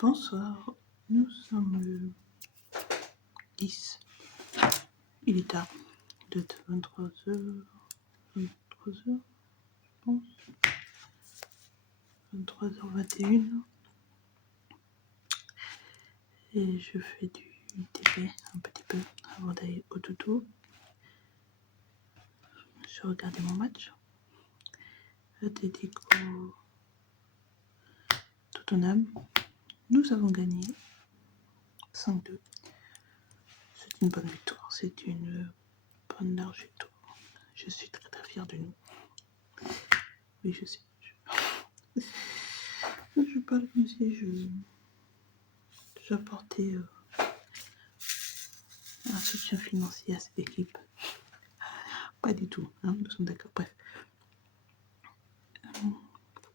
Bonsoir, nous sommes le 10. Il est tard, de 23h, 23h, je pense, 23h21. Et je fais du TP un petit peu avant d'aller au dodo. Je regardais mon match. Atlético Tottenham. Nous avons gagné 5-2. C'est une bonne victoire, c'est une bonne large victoire. Je suis très très fière de nous. Oui, je sais. Je parle comme si j'apportais un soutien financier à cette équipe. Pas du tout, hein, nous sommes d'accord. Bref.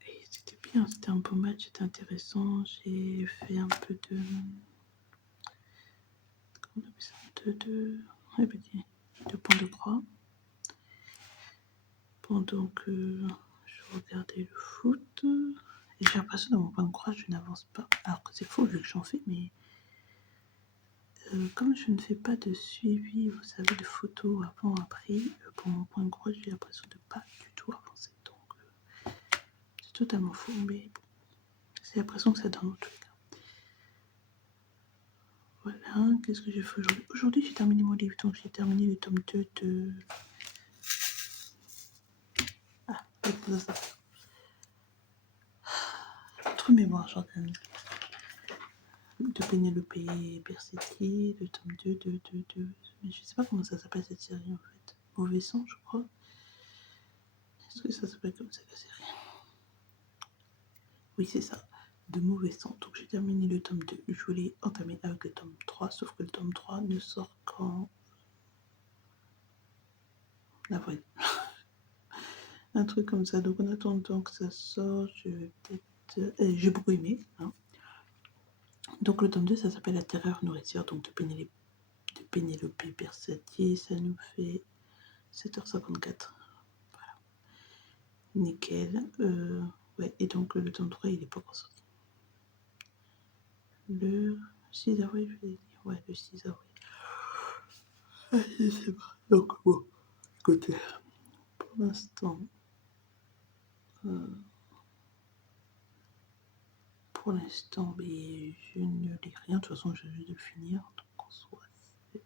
Et c'était bien, c'était un beau match, c'était intéressant. J'ai fait un peu de. Comment on appelle ça, de points de croix. Pendant que je regardais le foot. Et j'ai l'impression que dans mon point de croix, je n'avance pas. Alors que c'est faux vu que j'en fais, mais comme je ne fais pas de suivi, vous savez, de photos avant après, pour mon point de croix, j'ai l'impression de pas du tout avancer. Donc, c'est totalement faux, mais bon, c'est l'impression que ça donne en tout cas. Voilà, qu'est-ce que j'ai fait aujourd'hui? Aujourd'hui, j'ai terminé mon livre, donc j'ai terminé le tome 2 de. Ah, c'est ça. Autre mémoire, Jordan. De Pénélope Bersetti, le tome 2 de. Mais je sais pas comment ça s'appelle cette série en fait. Mauvais sang, je crois. Est-ce que ça s'appelle comme ça la série? Oui, c'est ça. De Mauvais sang. Donc j'ai terminé le tome 2. Je voulais entamer avec le tome 3, sauf que le tome 3 ne sort qu'en avril. Un truc comme ça. Donc en attendant que ça sorte, je vais peut-être. J'ai beaucoup aimé. Hein. Donc le tome 2, ça s'appelle La terreur nourricière, donc de Pénélope Bersetti. Ça nous fait 7h54. Voilà. Nickel. Ouais, et donc le tome 3, il est pas encore sorti. Le 6 avril, je vais dire. Ouais, le 6 avril. Ah, je sais pas. Donc bon, écoutez, pour l'instant, mais je ne lis rien. De toute façon, je vais le finir. Donc en soi, c'est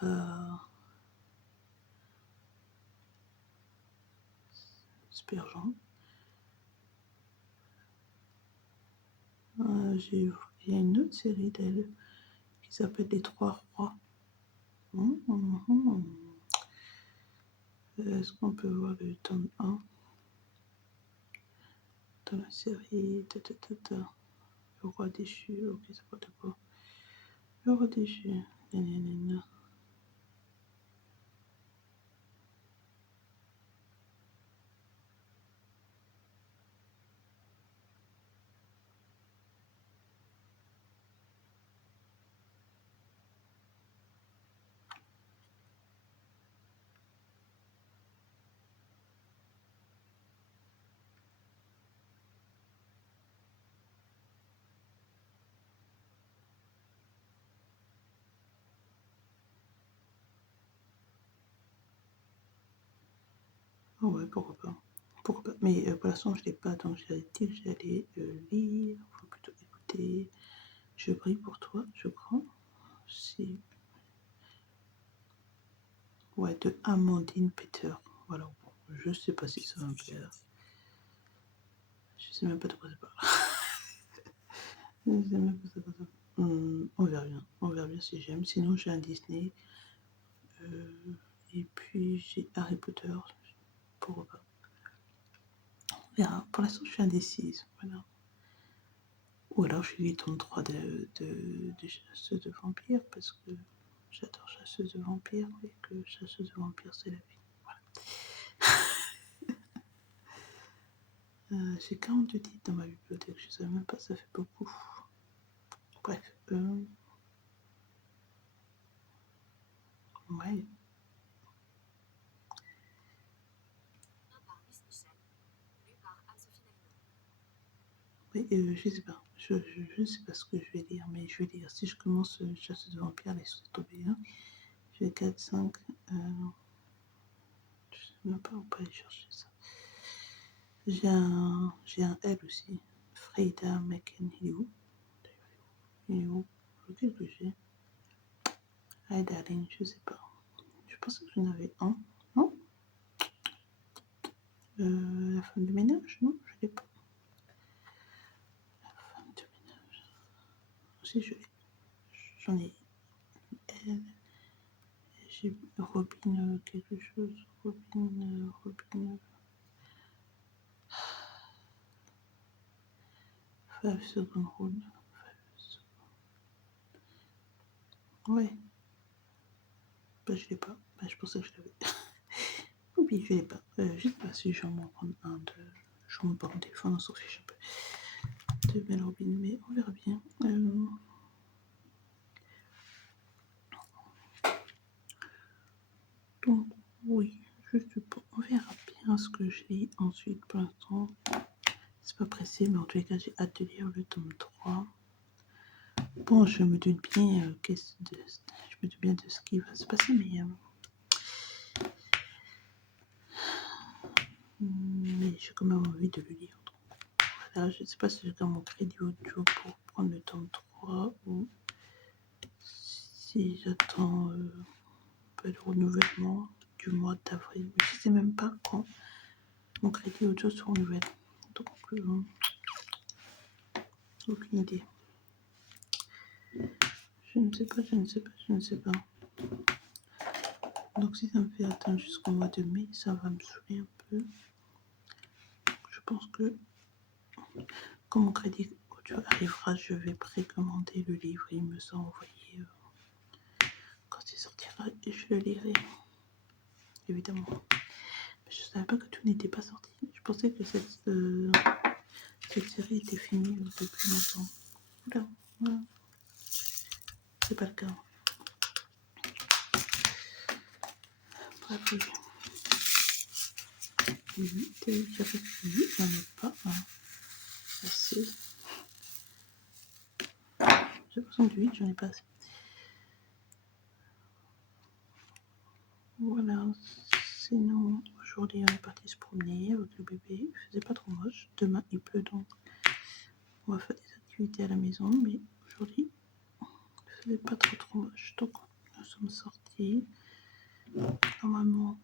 pas super urgent. Il y a une autre série d'elle qui s'appelle Les Trois Rois. Est-ce qu'on peut voir le tome 1 dans la série Le Roi déchu? Ok, c'est pas d'accord. Le Roi déchu. Nanana. Ah ouais, pourquoi pas. Pourquoi pas. Mais pour l'instant, je ne l'ai pas, donc j'avais dit que j'allais lire, faut plutôt écouter. Je prie pour toi, je crois. C'est. Ouais, de Amandine Peter. Voilà, bon, je sais pas si ça va me plaire. Je sais même pas de quoi ça parle. Je sais même pas de quoi ça parle. On verra bien si j'aime. Sinon, j'ai un Disney. Et puis, j'ai Harry Potter. Pourquoi pas. On verra. Pour l'instant, je suis indécise. Voilà. Ou alors, je lis tome 3 de Chasseuse de vampires, parce que j'adore Chasseuse de vampires, et que Chasseuse de vampires, c'est la vie. J'ai 42 titres dans ma bibliothèque, je ne savais même pas, ça fait beaucoup. Bref, ouais. Oui, je sais pas. Je sais pas ce que je vais lire, mais je vais lire. Si je commence Chasse de vampires, laisse tomber. Hein. J'ai 4, 5. Je sais même pas où aller chercher ça. J'ai un L aussi. Freda McKen, il est où? Il est où? Lequel que j'ai? Hi darling, je sais pas. Je pensais que j'en avais un. Non? La femme de ménage? Non, je l'ai pas. La femme de ménage. Si, je l'ai. J'en ai elle. J'ai Robin quelque chose. Robin. 5 secondes rule. Ouais. Bah, je l'ai pas. Bah, je pensais que je l'avais. Oui, je l'ai pas. Je sais pas si je vais m'en prendre un de. Je vais m'en prendre mon téléphone, on s'en fiche un peu. De Mel Robin, mais on verra bien. Donc, oui, je sais pas. On verra bien ce que je lis ensuite. Pour l'instant, c'est pas pressé, mais en tous les cas, j'ai hâte de lire le tome 3. Bon, je me doute bien, je me doute bien de ce qui va se passer, mais j'ai quand même envie de le lire. Donc, voilà, je ne sais pas si j'ai dans mon crédit audio pour prendre le tome 3 ou si j'attends le renouvellement du mois d'avril. Mais je ne sais même pas quand mon crédit audio se renouvelle. Donc, aucune idée. Je ne sais pas. Donc si ça me fait attendre jusqu'au mois de mai, ça va me saouler un peu. Je pense que quand mon crédit audio arrivera, je vais précommander le livre et il me sera envoyé quand il sortira et je le lirai, évidemment. Mais je ne savais pas que tout n'était pas sorti. Je pensais que cette série était finie depuis longtemps. Oula, voilà. C'est pas le cas. Bref, oui. 8, j'avais 8, j'en ai pas assez. J'ai l'impression que 8, j'en ai pas assez. Voilà, sinon aujourd'hui on est parti se promener avec le bébé, il faisait pas trop moche, demain il pleut donc on va faire des activités à la maison, mais aujourd'hui il faisait pas trop moche, donc nous sommes sortis. Normalement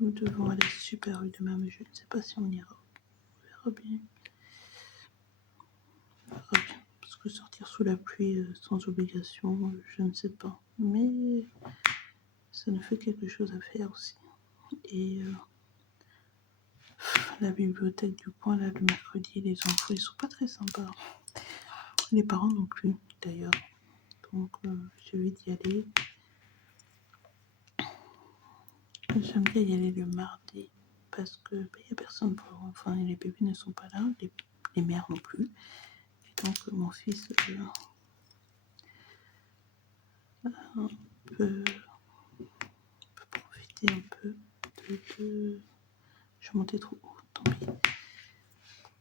nous devons aller super rue demain, mais je ne sais pas si on ira, on verra bien, parce que sortir sous la pluie sans obligation, je ne sais pas, mais ça nous fait quelque chose à faire aussi. Et la bibliothèque du coin, là, le mercredi, les enfants, ils sont pas très sympas. Les parents non plus, d'ailleurs. Donc, j'évite d'y aller. J'aime bien y aller le mardi parce que y a personne pour. Enfin, les bébés ne sont pas là, les mères non plus. Et donc, mon fils peut profiter un peu de. Je suis montée trop haut, tant pis.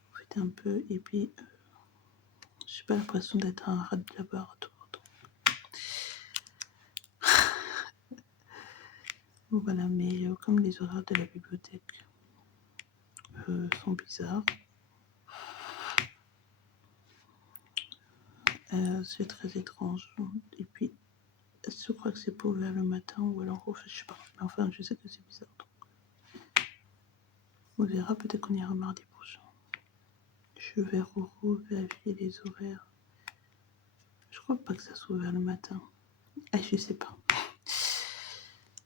Profiter un peu et puis, j'ai pas l'impression d'être un rat de laboratoire. Voilà, mais comme les horaires de la bibliothèque sont bizarres, c'est très étrange. Et puis, je crois que c'est pas ouvert le matin ou alors, je sais pas. Mais enfin, je sais que c'est bizarre. Donc, on verra, peut-être qu'on ira mardi prochain. Je vais vérifier les horaires. Je crois pas que ça soit ouvert le matin. Ah, je sais pas.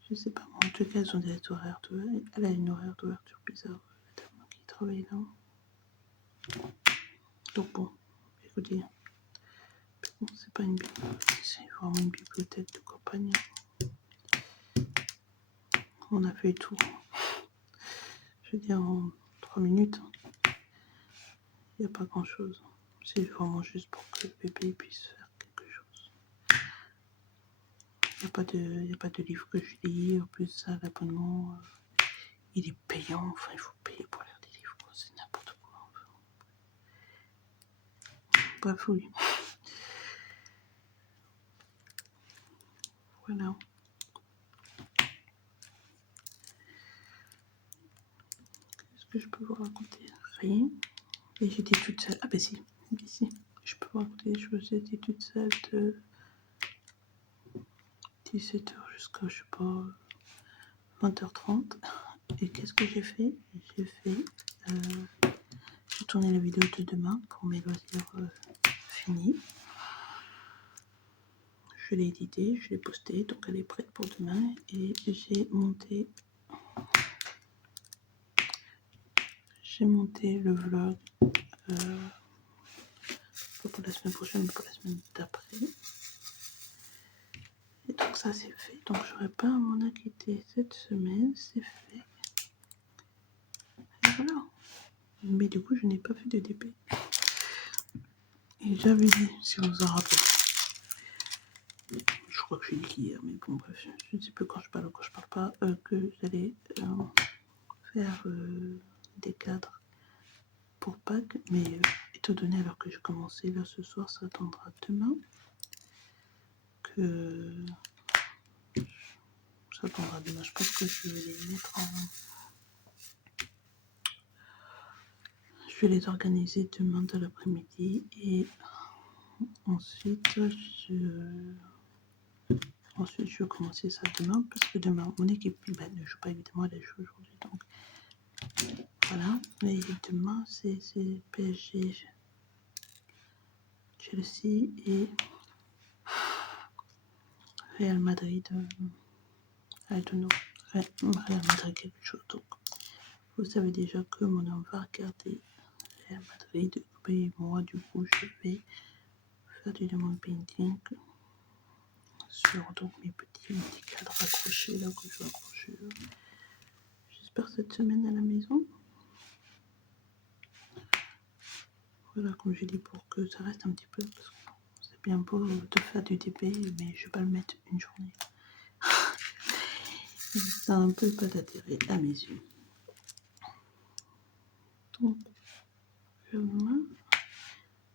Je sais pas. En tout cas, elles ont des horaires d'ouverture. Elle a une horaire d'ouverture bizarre, la dame qui travaille là. Donc bon, écoutez, bon, c'est pas une bibliothèque, c'est vraiment une bibliothèque de campagne. On a fait le tour. Je veux dire, en 3 minutes, il n'y a pas grand chose. C'est vraiment juste pour que le bébé puisse faire quelque chose. Il n'y a pas de livre que je lis. En plus, ça, l'abonnement, il est payant. Enfin, il faut payer pour lire des livres. C'est n'importe quoi. Enfin. Bref, oui. Voilà. Qu'est-ce que je peux vous raconter? Rien. Et j'étais toute seule. Ah ben si, ici. Je peux vous raconter des choses. J'étais toute seule de 17h jusqu'à, je sais pas, 20h30. Et qu'est-ce que j'ai fait? J'ai tourné la vidéo de demain pour mes loisirs finis. Je l'ai éditée, je l'ai postée, donc elle est prête pour demain. Et j'ai monté le vlog, pas pour la semaine prochaine, mais pour la semaine d'après. Et donc ça c'est fait. Donc j'aurais pas à m'en inquiéter cette semaine, c'est fait. Et voilà. Mais du coup je n'ai pas fait de DP. Et j'avais dit, si vous en rappelez, je crois que je l'ai dit hier, mais bon bref, je ne sais plus quand je parle ou quand je parle pas, que j'allais faire des cadres pour Pâques, mais étant donné alors que j'ai commencé là ce soir, ça attendra demain, je pense que je vais les mettre je vais les organiser demain de l'après-midi et ensuite je vais commencer ça demain parce que demain mon équipe ne joue pas, évidemment, elle a joué aujourd'hui, donc voilà. Et demain c'est PSG, Chelsea et Real Madrid, I don't know, Real Madrid quelque chose. Donc vous savez déjà que mon homme va regarder Real Madrid et moi du coup je vais faire du diamond painting sur donc mes petits cadres accrochés là que je vais accrocher. J'espère cette semaine à la maison. Voilà, comme j'ai dit, pour que ça reste un petit peu, parce que c'est bien beau de faire du TP, mais je vais pas le mettre une journée. Ça a un peu pas d'intérêt à mes yeux. Donc, demain,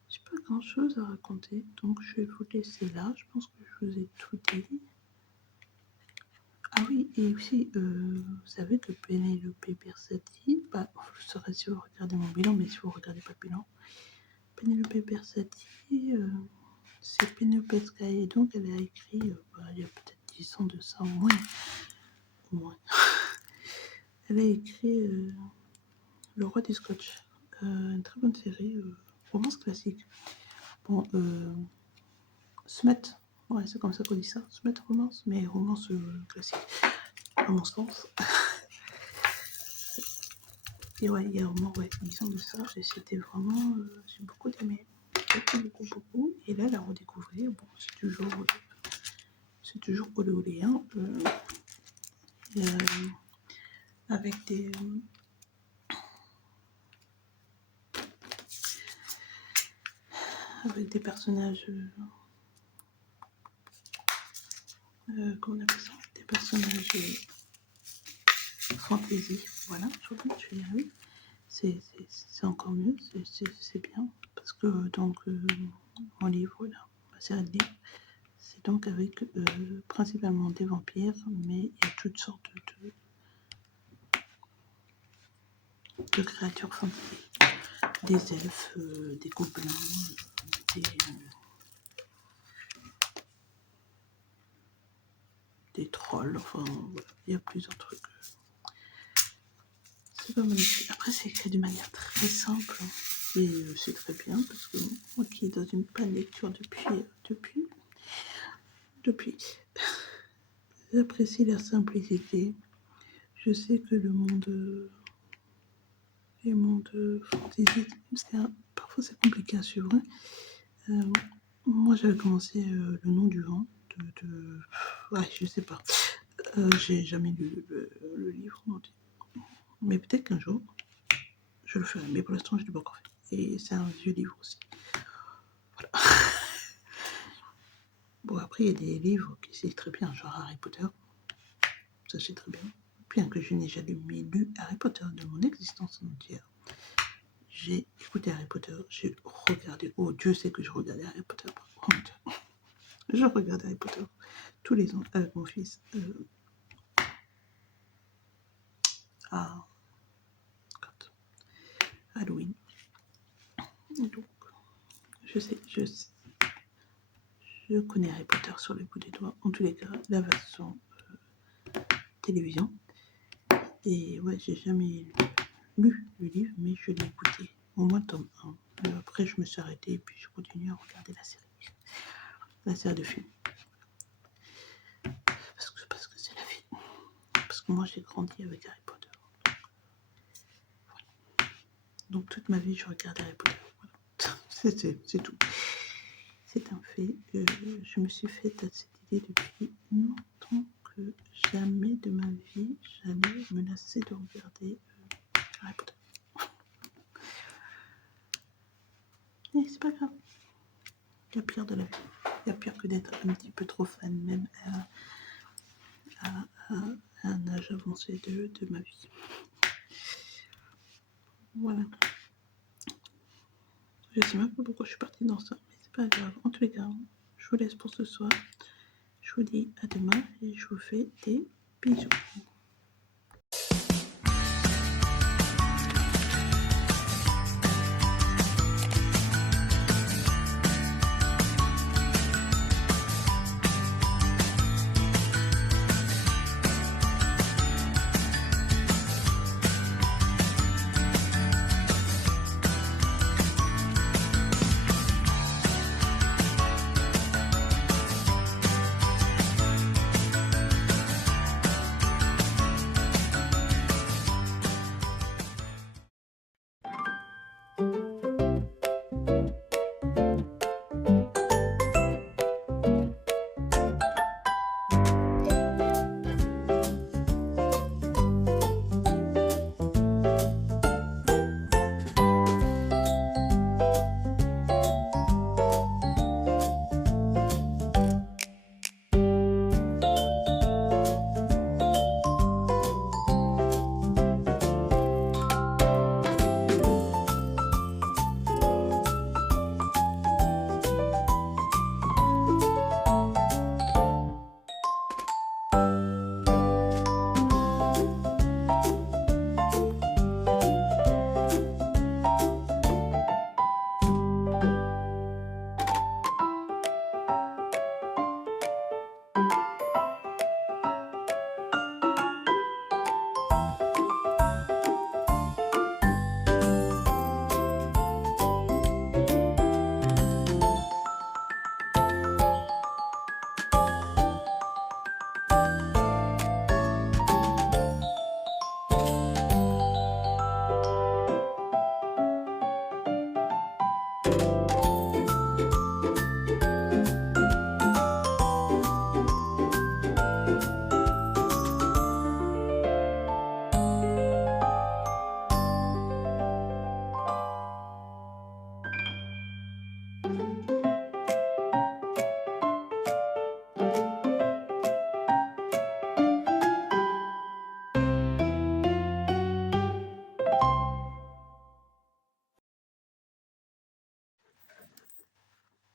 j'ai pas grand chose à raconter, donc je vais vous laisser là. Je pense que je vous ai tout dit. Ah oui, et aussi, vous savez que Penelope Bersati, bah, vous le saurez si vous regardez mon bilan, mais si vous regardez pas le bilan, Penelope Bersati, c'est Penelope Sky, et donc elle a écrit, il y a peut-être 10 ans de ça, au moins. Elle a écrit Le Roi du Scotch, une très bonne série, romance classique. Bon, Smet, ouais, c'est comme ça qu'on dit ça, Smet romance, mais romance classique, à mon sens. Et ouais, il y a vraiment 10 ans de ça, et c'était vraiment, j'ai beaucoup aimé, beaucoup. Et là, la redécouvrir, bon, c'est toujours olé olé, hein, avec des personnages, comment on appelle ça, des personnages fantasy, voilà, je vais y arriver. C'est encore mieux, c'est bien, parce que donc mon livre, là, ma série de livres, c'est donc avec principalement des vampires, mais il y a toutes sortes de créatures fantaisiques, des elfes, des gobelins, des trolls, enfin voilà, il y a plusieurs trucs. C'est pas magnifique. Après, c'est écrit de manière très simple, et c'est très bien, parce que moi qui est dans une panne lecture depuis, j'apprécie la simplicité. Je sais que les mondes fantasy, parfois c'est compliqué à suivre. Moi j'avais commencé Le Nom du Vent, ouais, je sais pas. J'ai jamais lu le livre, mais peut-être qu'un jour je le ferai. Mais pour l'instant, je ne l'ai pas encore fait. Et c'est un vieux livre aussi. Voilà. Bon, après, il y a des livres qui c'est très bien, genre Harry Potter. Ça, c'est très bien. Bien que je n'ai jamais lu Harry Potter de mon existence entière. j'ai écouté Harry Potter, j'ai regardé, oh Dieu sait que je regardais Harry Potter, par contre. Je regardais Harry Potter tous les ans avec mon fils à Halloween. Et donc, je connais Harry Potter sur le bout des doigts, en tous les cas, la version télévision. Et ouais, j'ai jamais lu le livre, mais je l'ai écouté, au moins le tome 1. Après, je me suis arrêtée et puis je continue à regarder la série de films. Parce que c'est la vie. Parce que moi, j'ai grandi avec Harry Potter. Voilà. Donc, toute ma vie, je regarde Harry Potter. Voilà. C'est tout. C'est un fait. Je me suis fait à cette idée depuis longtemps que jamais de ma vie, j'allais me lasser de regarder Harry Potter. Mais c'est pas grave. Il y a pire de la vie. Il y a pire que d'être un petit peu trop fan, même à un âge avancé de ma vie. Voilà. Je sais même pas pourquoi je suis partie dans ça, mais c'est pas grave. En tous les cas, je vous laisse pour ce soir. Je vous dis à demain et je vous fais des bisous.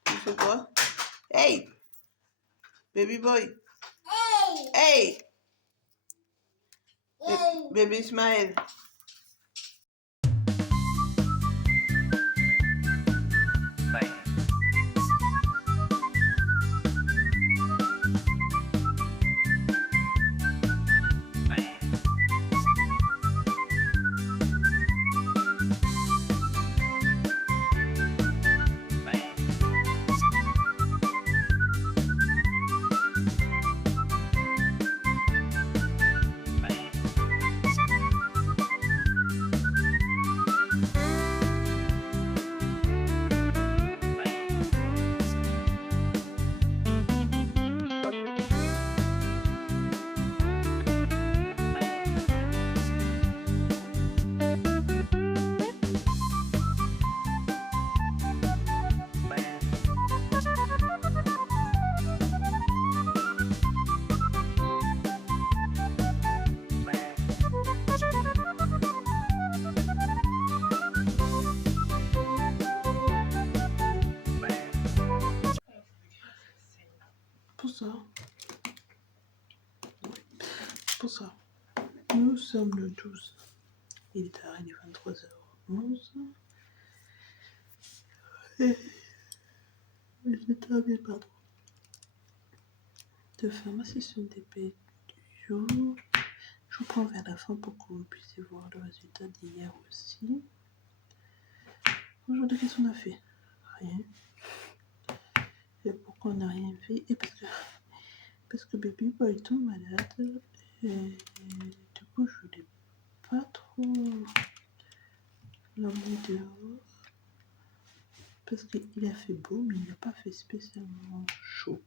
Tu fais quoi? Hey! Baby boy! Hey! Baby Ismaël! ça. Pour ça. Nous sommes le 12. Il est tard, il est 23h11. Et je termine, pardon, de faire ma session d'épée du jour. Je vous prends vers la fin pour que vous puissiez voir le résultat d'hier aussi. Aujourd'hui, qu'est-ce qu'on a fait? Rien. Et pourquoi on n'a rien fait? Et parce que bébé il tombe malade. Et du coup, je voulais pas trop l'emmener dehors. Parce qu'il a fait beau, mais il n'a pas fait spécialement chaud.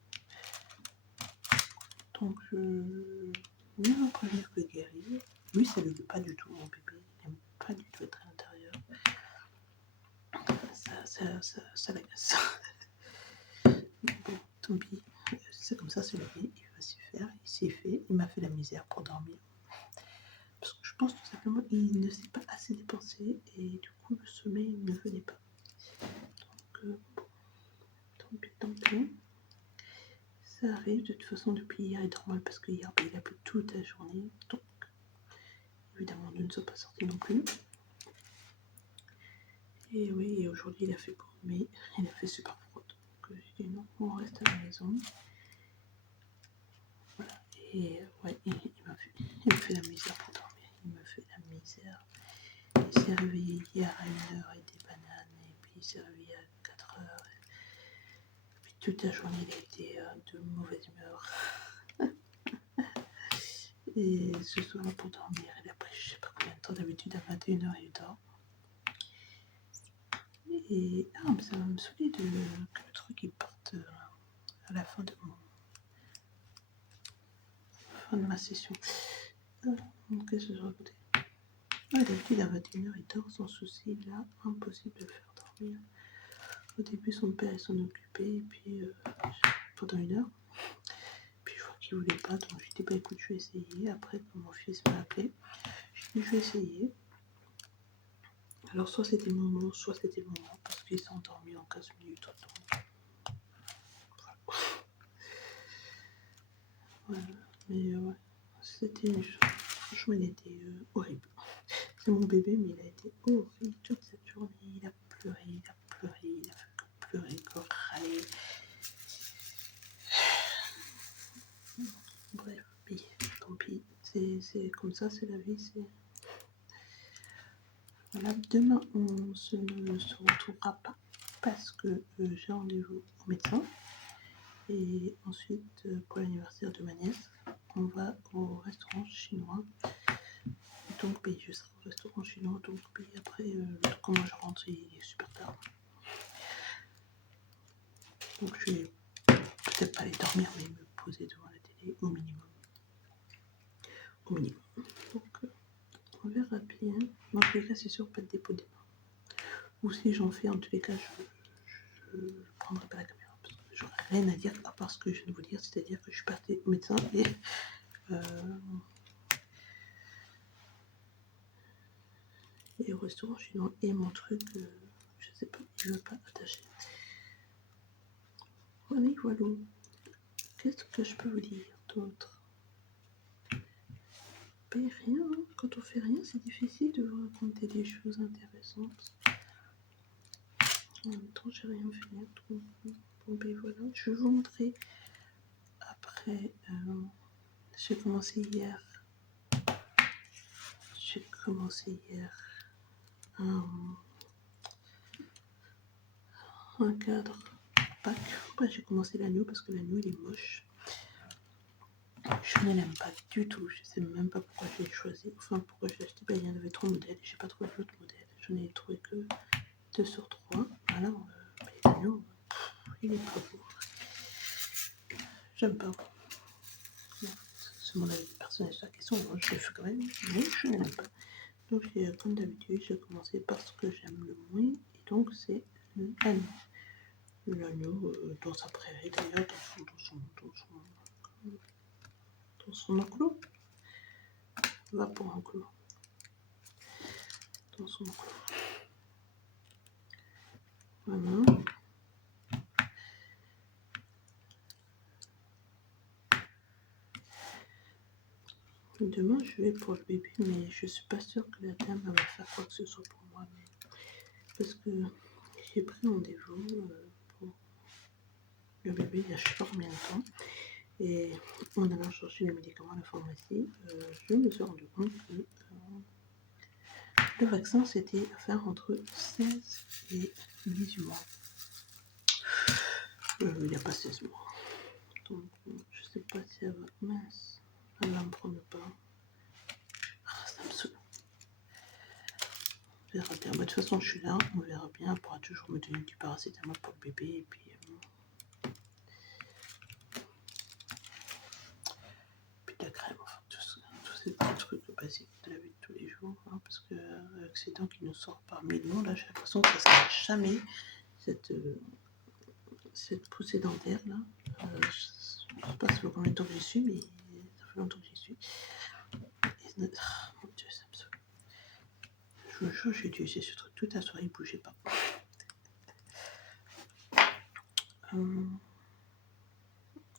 Donc, je vais vous prévenir que guérir. Lui, ça ne le veut pas du tout, mon bébé. Il n'aime pas du tout être à l'intérieur. Ça l'agace. Bon, tant pis. C'est comme ça, c'est la vie. Il va s'y faire. Il s'y fait. Il m'a fait la misère pour dormir. Parce que je pense tout simplement qu'il ne s'est pas assez dépensé. Et du coup, le sommeil ne venait pas. Donc, bon, tant pis. Ça arrive. De toute façon, depuis hier, il dort mal parce que hier, il a plu toute la journée. Donc, évidemment, nous ne sommes pas sortis non plus. Et oui, aujourd'hui, il a fait beau, mais il a fait super froid. Donc, j'ai dit non, on reste à la maison. Voilà. Et ouais, il me fait la misère pour dormir. Il me fait la misère. Il s'est réveillé hier à 1h avec des bananes. Et puis, il s'est réveillé à 4h. Et puis, toute la journée, il a été de mauvaise humeur. Et ce soir, pour dormir, il a pris je sais pas combien de temps. D'habitude, à 21h, il dort. Et mais ça va me saouler que le truc il parte à la fin de ma session. Qu'est-ce que je racontais? D'habitude à 21h il dort sans souci. Là, impossible de le faire dormir. Au début, son père il s'en occupait et puis pendant 1 heure. Puis je vois qu'il voulait pas, donc je dis écoute, je vais essayer. Après, quand mon fils m'a appelé, je dis je vais essayer. Alors soit c'était le moment, parce qu'il s'est endormi en 15 minutes. Donc, voilà. Mais ouais, franchement, il a été horrible. C'est mon bébé, mais il a été horrible toute cette journée. Il a pleuré, il a fait que pleurer, que râler. Bref, tant pis. C'est comme ça, c'est la vie. Voilà, demain, on ne se retrouvera pas parce que j'ai rendez-vous au médecin. Et ensuite, pour l'anniversaire de ma nièce, on va au restaurant chinois. Donc, je serai au restaurant chinois. Donc, après, comment je rentre, il est super tard. Donc, je vais peut-être pas aller dormir, mais me poser devant la télé au minimum. Donc, on verra bien. En tous les cas, c'est sûr, pas de dépôt des mains. Ou si j'en fais, en tous les cas, je ne prendrai pas la caméra. Parce que j'aurais rien à dire à part ce que je viens de vous dire. C'est-à-dire que je suis partie au médecin et au restaurant chinois. Et mon truc, je sais pas, je ne veux pas attacher. Voilà. Qu'est-ce que je peux vous dire d'autre? Rien, hein. Quand on fait rien, c'est difficile de vous raconter des choses intéressantes. En même temps, j'ai rien fait. Donc, bon, voilà. Je vais vous montrer après. J'ai commencé hier un cadre Pâques. Après, j'ai commencé l'agneau parce que l'agneau il est moche. Je ne l'aime pas du tout. Je sais même pas pourquoi j'ai choisi. Enfin, pourquoi j'ai acheté. Il y en avait 3 modèles. J'ai pas trouvé d'autres modèles. Je n'ai trouvé que 2 sur 3. Voilà. L'agneau, il est pas beau. J'aime pas. C'est mon avis personnel sur la question. Moi, je l'ai fait quand même, mais je ne l'aime pas. Donc, comme d'habitude, j'ai commencé par ce que j'aime le moins. Et donc, c'est l'agneau. L'agneau dans sa prairie, d'ailleurs, dans son enclos. Va pour enclos. Dans son enclos. Voilà. Demain, je vais pour le bébé, mais je suis pas sûre que la dame va faire quoi que ce soit pour moi. Parce que j'ai pris rendez-vous pour le bébé il y a je sais pas combien de temps. Et en allant chercher les médicaments à la pharmacie, je me suis rendu compte que le vaccin, c'était à faire entre 16 et 18 mois. Il n'y a pas 16 mois. Donc, je sais pas si elle va... Mince, elle va me prendre pas. Ah, ça me saoule. On verra bien. De toute façon, je suis là, on verra bien. Elle pourra toujours me donner du paracétamol pour le bébé. Et puis de la crème, enfin, tous ces petits trucs basiques de la vie de tous les jours. Hein, parce que avec ces dents qui nous sortent par millions, là, j'ai l'impression que ça ne s'arrête jamais. Cette poussée dentaire là, je sais pas ça fait combien de temps que j'y suis, mais ça fait longtemps que j'y suis. Et, mon Dieu, ça me saoule. Je vous jure, j'ai utilisé ce truc toute la soirée, il ne bougeait pas.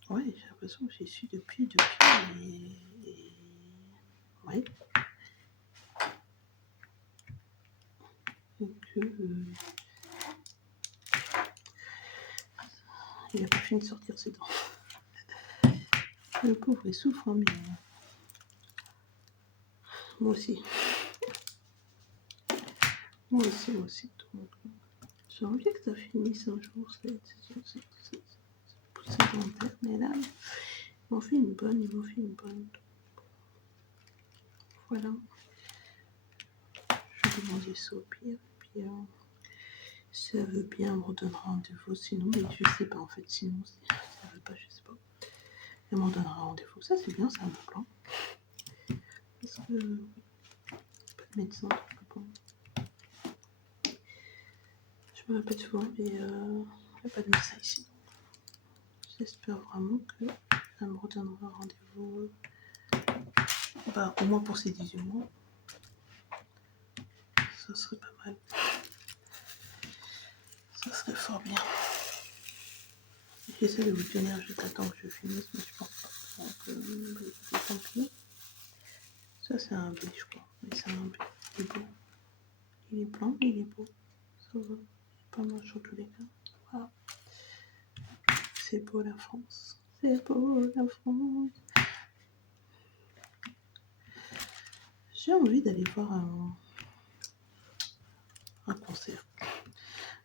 Ouais, j'ai l'impression que j'y suis depuis, ouais. Et que il n'a pas fini de sortir ses dents. Le pauvre, il souffre, hein, mais moi aussi. Moi aussi. Donc, j'ai envie que ça finisse un jour, cette poussée dentaire, mais là, ils m'ont fait une bonne. Voilà. Je vais demander ça au pire. Puis, si elle veut bien, elle me redonnera rendez-vous. Sinon, mais je sais pas en fait. Sinon, si elle veut pas, je sais pas. Elle m'en donnera rendez-vous. Ça, c'est bien, c'est un bon plan. Parce que pas de médecin, bon. Je me répète souvent, mais il n'y a pas de médecin ici. J'espère vraiment qu'elle me redonnera rendez-vous. Bah, au moins pour ces 18 mois. Ça serait pas mal. Ça serait fort bien. J'essaie de vous tenir juste à temps que je finisse, mais je pense pas. Donc, tant pis. Ça, c'est un B, je crois. Oui, c'est un B. Il est beau. Il est blanc, il est beau. Ça va. Il est pas moche sur tous les cas. Voilà. C'est beau la France. C'est beau la France. J'ai envie d'aller voir un concert.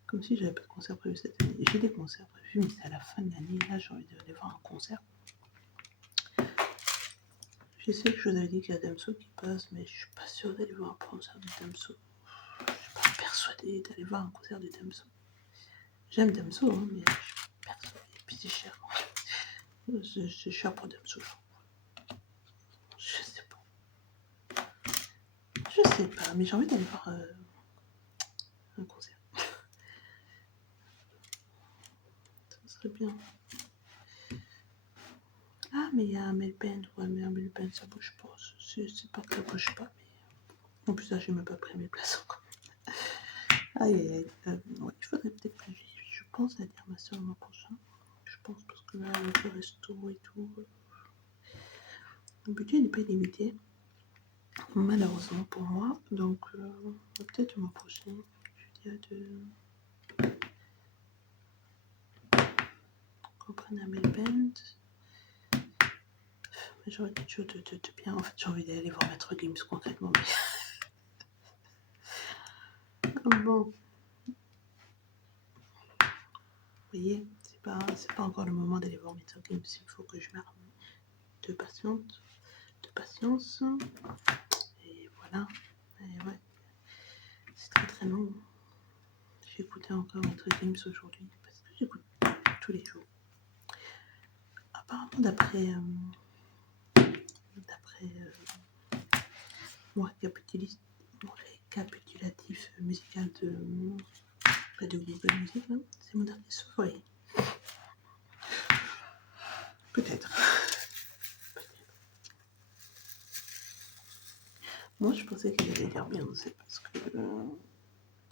Comme si j'avais pas de concert prévu cette année. J'ai des concerts prévus, mais c'est à la fin de l'année. Là, j'ai envie d'aller voir un concert. Je sais que je vous avais dit qu'il y a Damso qui passe, mais je suis pas sûre d'aller voir un concert de Damso. Je suis pas persuadée d'aller voir un concert de Damso. J'aime Damso, hein, mais je suis persuadée. Et puis c'est cher. C'est cher pour Damso. Je sais pas, mais j'ai envie d'aller voir un concert. Ça serait bien. Ah, mais il y a un Melbourne. Ouais, mais un Melbourne, ça bouge pas. C'est pas que ça bouge pas, mais en plus, là, j'ai même pas pris mes places encore. Aïe, ouais, il faudrait peut-être que je pense à dire ma soeur le mois prochain. Je pense parce que là, avec le resto et tout, le budget n'est pas limité, malheureusement pour moi. Donc, peut-être le mois prochain, je dirais qu'on prenne un Melbourne. J'aurais quelque chose de bien. En fait, j'ai envie d'aller voir Maître Gims concrètement. Mais... bon. Vous voyez, c'est pas encore le moment d'aller voir Maître Gims. Il faut que je m'arme de patience. Et voilà. Et ouais. C'est très très long. J'ai écouté encore Maître Gims aujourd'hui. Parce que j'écoute tous les jours. Apparemment, d'après mon récapitulatif musical de Google Music, c'est mon artiste favori. Peut-être. Moi, je pensais qu'il allait dire bien, c'est parce que...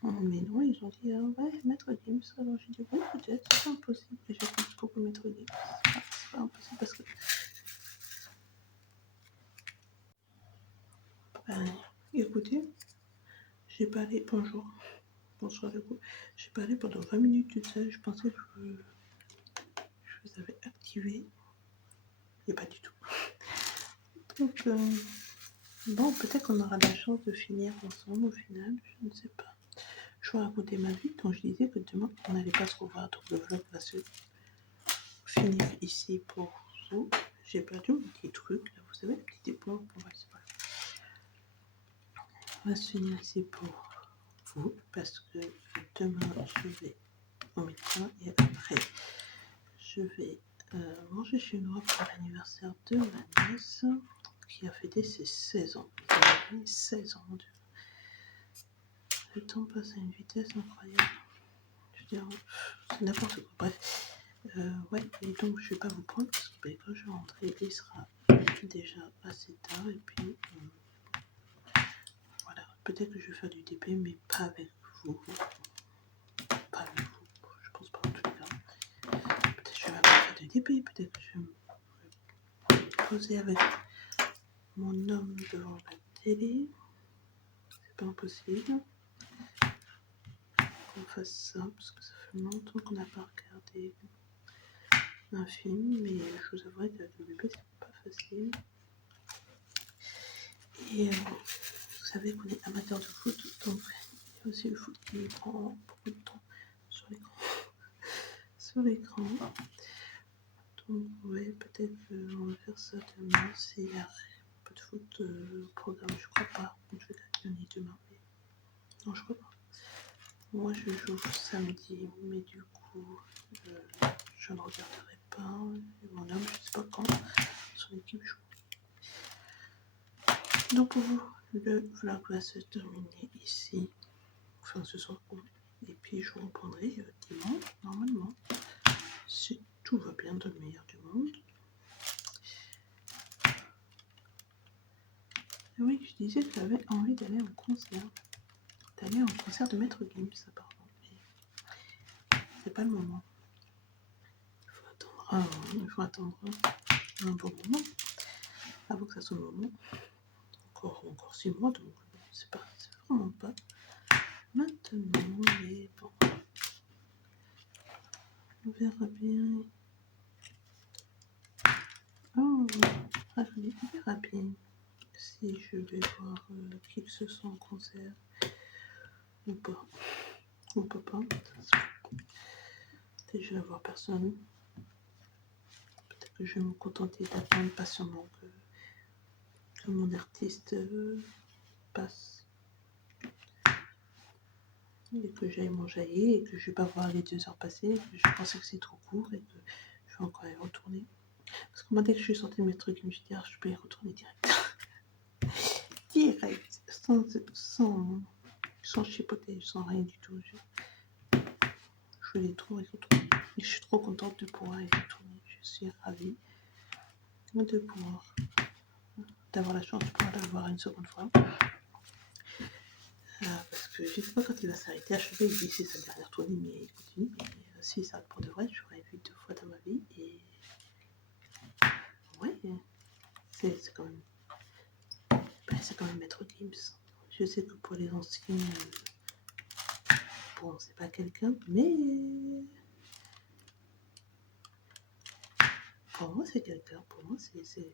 mais non, ils ont dit, ouais, Maître Gims. Alors j'ai dit, ouais, peut-être, c'est pas impossible. Et j'écoute beaucoup Maître Gims. C'est pas impossible parce que... Écoutez, j'ai parlé, bonsoir à vous, j'ai parlé pendant 20 minutes de ça, je pensais que je vous avais activé, et pas du tout. Donc, bon, peut-être qu'on aura la chance de finir ensemble au final, je ne sais pas. Je vais raconter ma vie, donc je disais que demain, on n'allait pas se revoir, donc le vlog va se finir ici pour vous. J'ai perdu mon petit truc, là, vous savez, le petit éponge, on va se finir ici pour vous, parce que demain, je vais au médecin et après, je vais manger chez moi pour l'anniversaire de ma nièce qui a fêté ses 16 ans. Vous avez 16 ans, mon Dieu. Le temps passe à une vitesse incroyable. Je veux dire, c'est n'importe quoi. Bref, ouais, et donc je vais pas vous prendre parce que quand je vais rentrer, il sera déjà assez tard. Et puis, voilà, peut-être que je vais faire du TP, mais pas avec vous. Pas avec vous, je pense pas en tout cas. Peut-être que je vais pas faire du TP, peut-être que je vais me poser avec mon homme devant la télé. C'est pas impossible qu'on fasse ça, parce que ça fait longtemps qu'on n'a pas regardé un film, mais je vous avouerai que la WP c'est pas facile. Et vous savez qu'on est amateur de foot, donc il y a aussi le foot qui prend beaucoup de temps sur l'écran. Sur l'écran. Donc ouais, peut-être qu'on va faire ça demain, s'il y a pas de foot au programme, je crois pas. Je vais gagner demain. Mais... non, je crois pas. Moi je joue samedi, mais du coup je ne regarderai pas. Et mon homme, je sais pas quand son équipe joue. Donc pour vous, le vlog va se terminer ici, enfin ce soir. Et puis je vous reprendrai dimanche, normalement, si tout va bien dans le meilleur du monde. Et oui, je disais que j'avais envie d'aller en concert. D'aller en concert de Maître Gims, apparemment. Mais c'est pas le moment. Il faut attendre un bon moment avant que ça soit le moment. Encore 6 mois, donc c'est vraiment pas maintenant, mais bon. On verra bien. Oh, on verra bien si je vais voir qui que ce soit en concert ou pas. Ou pas. Peut-être que je vais voir personne. Peut-être que je vais me contenter d'attendre patiemment que mon artiste passe. Et que j'aille m'enjailler et que je vais pas voir les 2 heures passer. Que je pensais que c'est trop court et que je vais encore y retourner. Parce que moi, dès que je suis sortie de mes trucs, je me suis dit, je peux y retourner direct. Direct. Sans chipoter, sans rien du tout. Je voulais trop y retourner. Et je suis trop contente de pouvoir y retourner. Je suis ravie de pouvoir, d'avoir la chance de pouvoir la voir une seconde fois. Parce que je ne sais pas quand il va s'arrêter. À chaque fois, il dit c'est sa dernière tournée, mais il continue. Et si ça pour de vrai, j'aurais vu 2 fois dans ma vie. Et ouais, c'est quand même. C'est quand même Maître Gims. Je sais que pour les anciens, bon, c'est pas quelqu'un, mais pour moi, c'est quelqu'un. Pour moi, c'est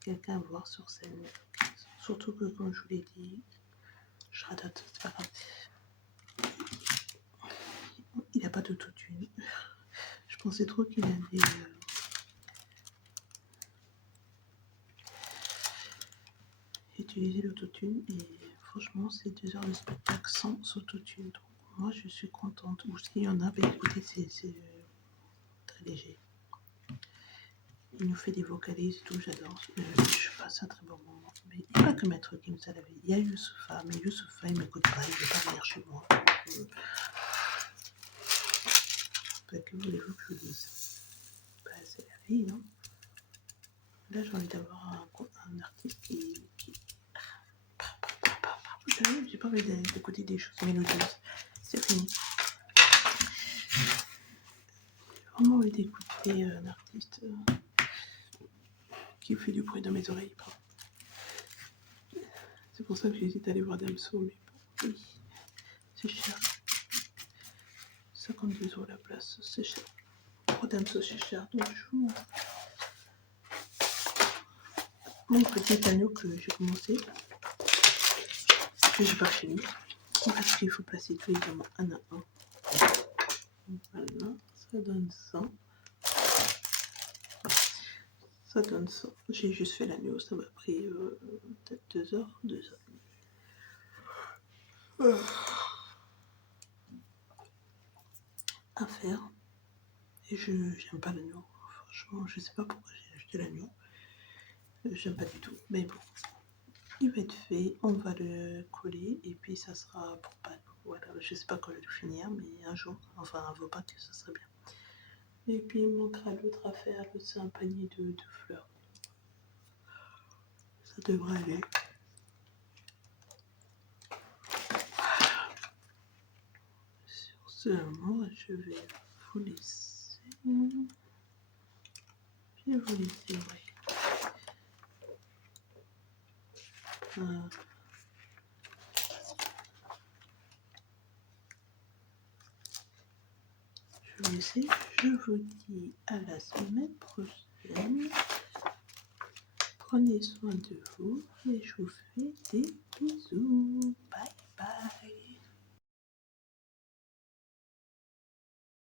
quelqu'un à voir sur scène. Surtout que, comme je vous l'ai dit, je radote, c'est pas grave. Il n'a pas d'autotune. Je pensais trop qu'il allait utiliser l'autotune et franchement, c'est 2 heures de spectacle sans autotune. Donc, moi, je suis contente. Ou s'il y en a, écoutez, c'est très léger. Il nous fait des vocalises et tout, j'adore. Je passe un très bon moment. Mais il n'y a pas que Maître Gims à la vie. Il y a Youssoupha, mais Youssoupha, il ne m'écoute pas, il ne veut pas venir chez moi. Que voulez-vous que je vous dise? C'est la vie, non? Là, j'ai envie d'avoir un artiste qui... Vous savez, j'ai pas envie d'écouter des choses mélodieuses. C'est fini. J'ai vraiment envie d'écouter un artiste qui fait du bruit dans mes oreilles. C'est pour ça que j'hésite à aller voir Damso, mais bon, oui, c'est cher. 52 € la place, c'est cher. Pour Damso, c'est cher. Donc, je vous montre mon petit agneau que j'ai commencé, que j'ai pas fini. Parce qu'il faut placer tous les diamants un à un. Voilà, ça donne ça. Ça donne ça. J'ai juste fait l'agneau, ça m'a pris peut-être 2 heures, 2 heures. À faire. Et j'aime pas l'agneau. Franchement, je sais pas pourquoi j'ai acheté l'agneau. J'aime pas du tout. Mais bon, il va être fait. On va le coller et puis ça sera pour Pâques. Voilà, je sais pas quand je vais le finir, mais un jour, enfin avant Pâques, ça serait bien. Et puis il manquera l'autre à faire, c'est un panier de fleurs. Ça devrait aller. Sur ce, moi, je vais vous laisser. Je vais vous laisser, oui. Je vous laisse. Je vous dis à la semaine prochaine. Prenez soin de vous et je vous fais des bisous. Bye bye.